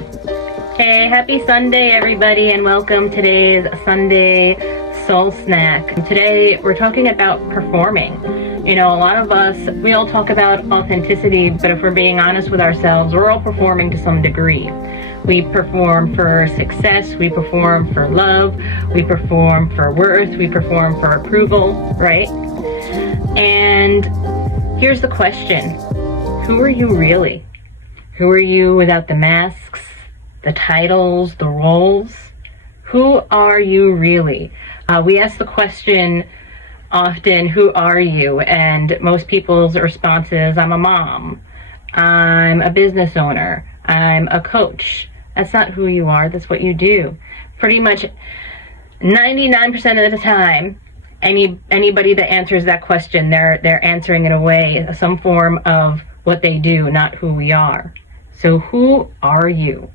Hey, happy Sunday, everybody, and welcome to today's Sunday Soul Snack. Today, we're talking about performing. You know, a lot of us, we all talk about authenticity, but if we're being honest with ourselves, we're all performing to some degree. We perform for success, we perform for love, we perform for worth, we perform for approval, right? And here's the question: who are you really? Who are you without the masks, the titles, the roles? Who are you really? We ask the question often, who are you? And most people's response is, I'm a mom, I'm a business owner, I'm a coach. That's not who you are, that's what you do. Pretty much 99% of the time, anybody that answers that question, they're answering in a way, some form of what they do, not who we are. So who are you?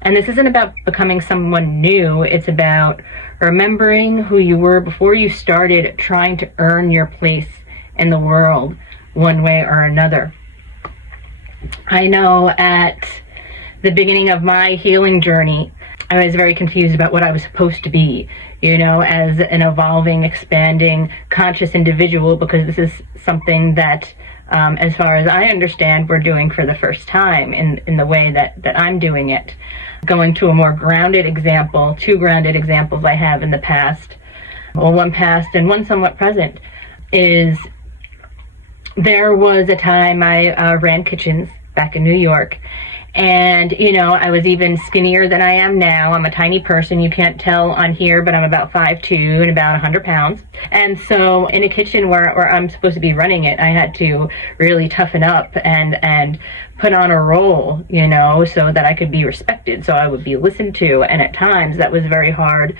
And this isn't about becoming someone new, it's about remembering who you were before you started trying to earn your place in the world one way or another. I know at the beginning of my healing journey, I was very confused about what I was supposed to be, you know, as an evolving, expanding, conscious individual, because this is something that, as far as I understand, we're doing for the first time in the way that I'm doing it. Going to a more grounded example, two grounded examples I have in the past, well, one past and one somewhat present, is there was a time I ran kitchens back in New York. And, you know, I was even skinnier than I am now. I'm a tiny person. You can't tell on here, but I'm about 5'2" and about 100 pounds. And so in a kitchen where I'm supposed to be running it, I had to really toughen up and put on a role, you know, so that I could be respected, so I would be listened to. And at times that was very hard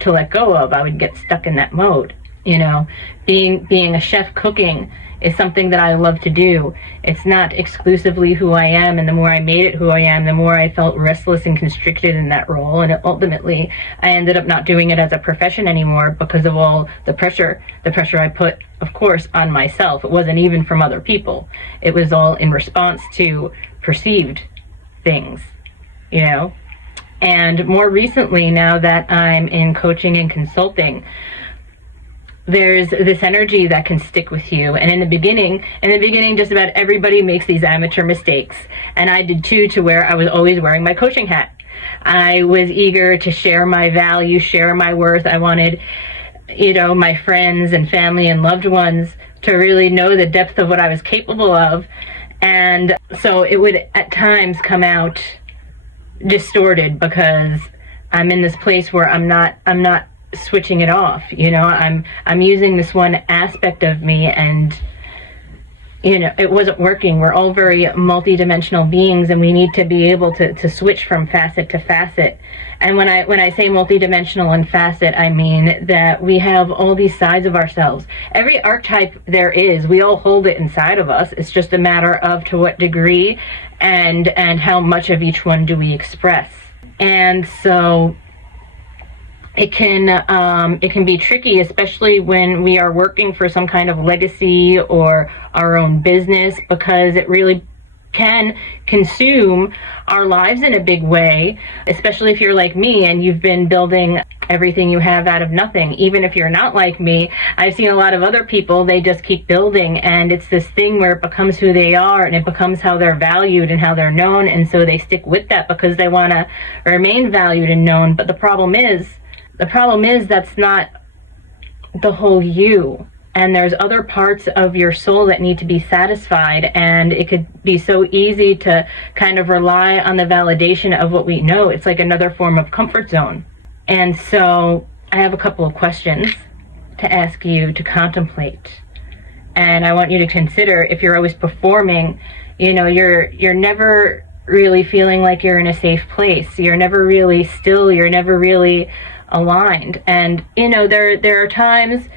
to let go of. I would get stuck in that mode, you know. Being a chef, cooking is something that I love to do. It's not exclusively who I am, and the more I made it who I am, the more I felt restless and constricted in that role, and ultimately I ended up not doing it as a profession anymore because of all the pressure I put, of course, on myself. It wasn't even from other people. It was all in response to perceived things, you know. And more recently, now that I'm in coaching and consulting, there's this energy that can stick with you. And in the beginning, just about everybody makes these amateur mistakes. And I did too, to where I was always wearing my coaching hat. I was eager to share my value, share my worth. I wanted, you know, my friends and family and loved ones to really know the depth of what I was capable of. And so it would at times come out distorted because I'm in this place where I'm not switching it off, you know. I'm using this one aspect of me, and you know, it wasn't working. We're all very multidimensional beings, and we need to be able to switch from facet to facet. And when I say multidimensional and facet, I mean that we have all these sides of ourselves. Every archetype there is, we all hold it inside of us. It's just a matter of to what degree and how much of each one do we express. And so it can be tricky, especially when we are working for some kind of legacy or our own business, because it really can consume our lives in a big way, especially if you're like me and you've been building everything you have out of nothing. Even if you're not like me, I've seen a lot of other people, they just keep building, and it's this thing where it becomes who they are, and it becomes how they're valued and how they're known, and so they stick with that because they want to remain valued and known. But the problem is that's not the whole you. And there's other parts of your soul that need to be satisfied. And it could be so easy to kind of rely on the validation of what we know. It's like another form of comfort zone. And so I have a couple of questions to ask you to contemplate. And I want you to consider, if you're always performing, you know, you're never really feeling like you're in a safe place. You're never really still. You're never really aligned. And you know, there are times,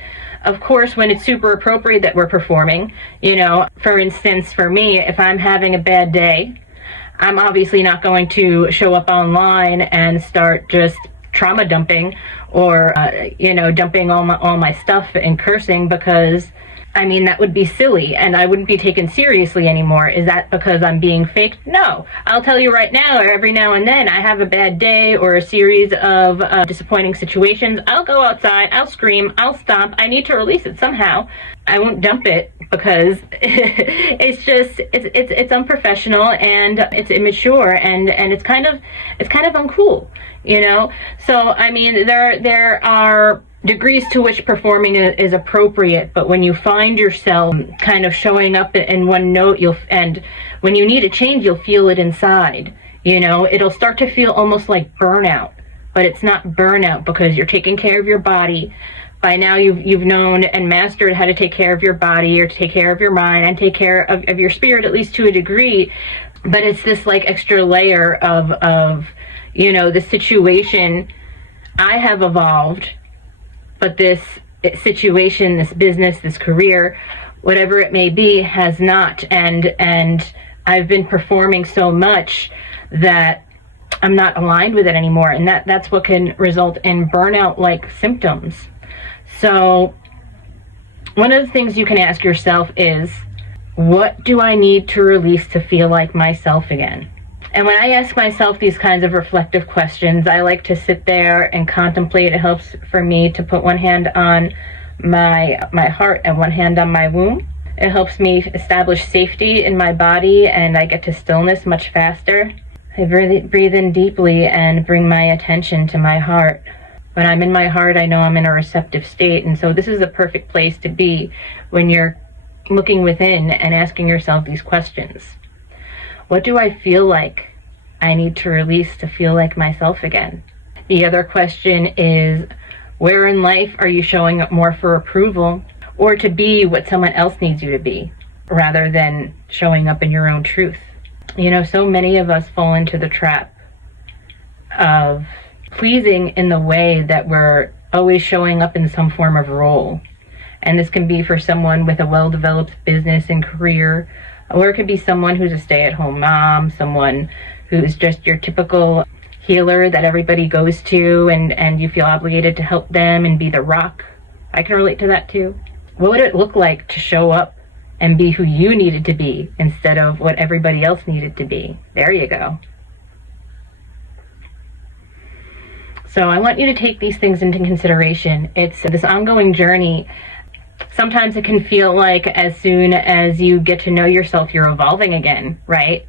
of course, when it's super appropriate that we're performing. You know, for instance, for me, if I'm having a bad day, I'm obviously not going to show up online and start just trauma dumping or you know, dumping all my stuff and cursing, because I mean, that would be silly and I wouldn't be taken seriously anymore. Is that because I'm being fake? No. I'll tell you right now, every now and then I have a bad day or a series of disappointing situations. I'll go outside, I'll scream, I'll stomp. I need to release it somehow. I won't dump it because it's unprofessional and it's immature and it's kind of uncool, you know? So, I mean, there are degrees to which performing is appropriate, but when you find yourself kind of showing up in one note, and when you need a change, you'll feel it inside. You know, it'll start to feel almost like burnout, but it's not burnout because you're taking care of your body. By now you've known and mastered how to take care of your body or take care of your mind and take care of your spirit, at least to a degree. But it's this like extra layer of you know, the situation. I have evolved, but this situation, this business, this career, whatever it may be, has not. And I've been performing so much that I'm not aligned with it anymore. And that's what can result in burnout-like symptoms. So one of the things you can ask yourself is, what do I need to release to feel like myself again? And when I ask myself these kinds of reflective questions, I like to sit there and contemplate. It helps for me to put one hand on my heart and one hand on my womb. It helps me establish safety in my body, and I get to stillness much faster. I breathe in deeply and bring my attention to my heart. When I'm in my heart, I know I'm in a receptive state, and so this is a perfect place to be when you're looking within and asking yourself these questions. What do I feel like I need to release to feel like myself again? The other question is, where in life are you showing up more for approval or to be what someone else needs you to be, rather than showing up in your own truth? You know, so many of us fall into the trap of pleasing in the way that we're always showing up in some form of role. And this can be for someone with a well-developed business and career, or it could be someone who's a stay-at-home mom, someone who's just your typical healer that everybody goes to and you feel obligated to help them and be the rock. I can relate to that too. What would it look like to show up and be who you needed to be instead of what everybody else needed to be? There you go. So I want you to take these things into consideration. It's this ongoing journey. Sometimes it can feel like as soon as you get to know yourself, you're evolving again, right?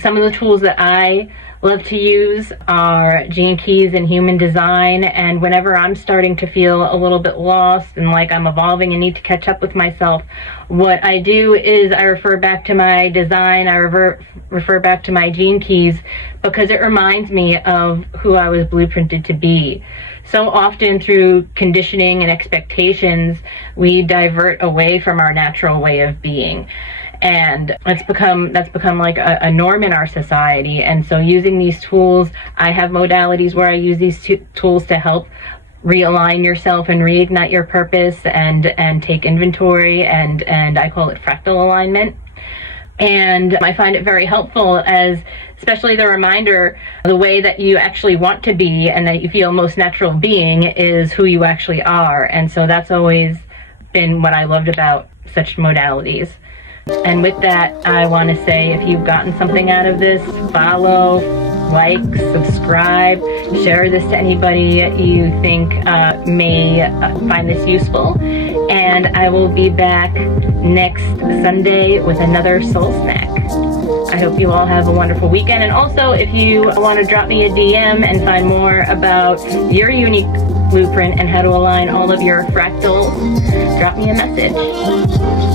Some of the tools that I love to use are Gene Keys and Human Design. And whenever I'm starting to feel a little bit lost and like I'm evolving and need to catch up with myself, what I do is I refer back to my design, I refer back to my Gene Keys, because it reminds me of who I was blueprinted to be. So often through conditioning and expectations, we divert away from our natural way of being. And that's become like a norm in our society. And so using these tools, I have modalities where I use these tools to help realign yourself and reignite your purpose and take inventory, and I call it fractal alignment. And I find it very helpful, as especially the reminder, the way that you actually want to be and that you feel most natural being is who you actually are. And so that's always been what I loved about such modalities. And with that, I want to say, if you've gotten something out of this, follow, like, subscribe, share this to anybody you think may find this useful. And I will be back next Sunday with another Soul Snack. I hope you all have a wonderful weekend. And also, if you want to drop me a DM and find more about your unique blueprint and how to align all of your fractals, drop me a message.